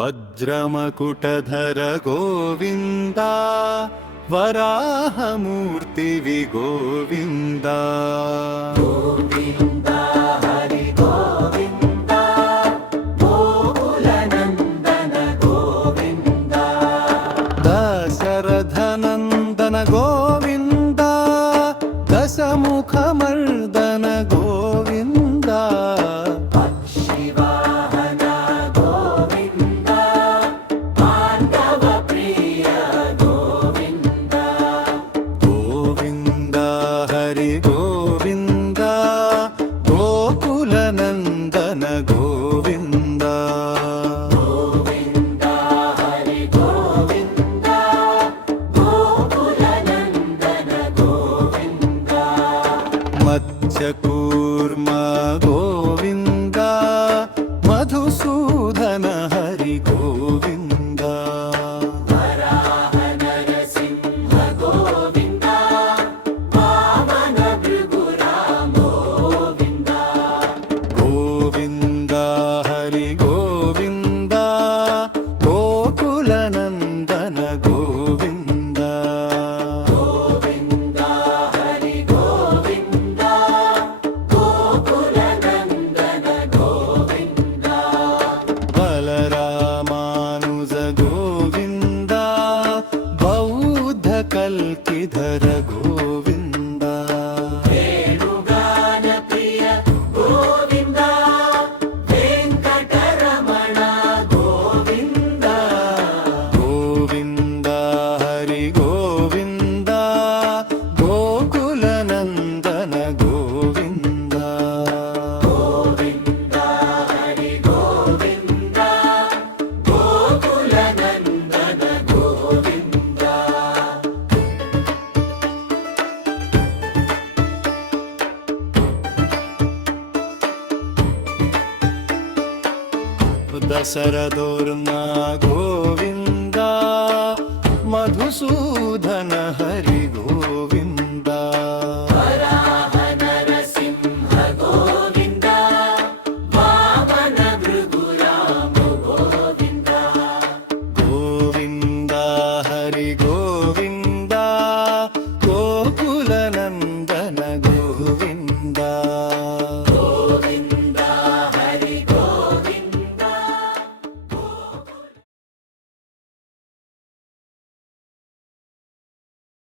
वज्रमकुटधर Govinda वराहमूर्तिवि Govinda Govinda Hari Govinda गोकुलनन्दन Govinda Dasharathnandan Govinda दशमुखमर्दन Govinda पक्षिवाहन Govinda पाण्डवप्रिय Govinda Govinda Hari Govinda गोकुलनन्दन Govinda Govinda Hari Govinda गोकुलनन्दन Govinda मत्स्यकूर्मा Govinda Madhusudan Hari Govinda Varaha Narasimha Govinda Vaman भृगुराम Govinda Govinda Hari Govinda गोकुलनन्दन Govinda Govinda Hari Govinda गोकुलनन्दन Govinda बलरामानुज Govinda बौद्धकल्किधर Govinda वेणुगानप्रिय Govinda Venkataramana Govinda Govinda Hari Govinda गोकुलनन्दन Govinda Govinda Hari Govinda गोकुलनन्दन Govinda दशरथोर्मा Govinda Madhusudan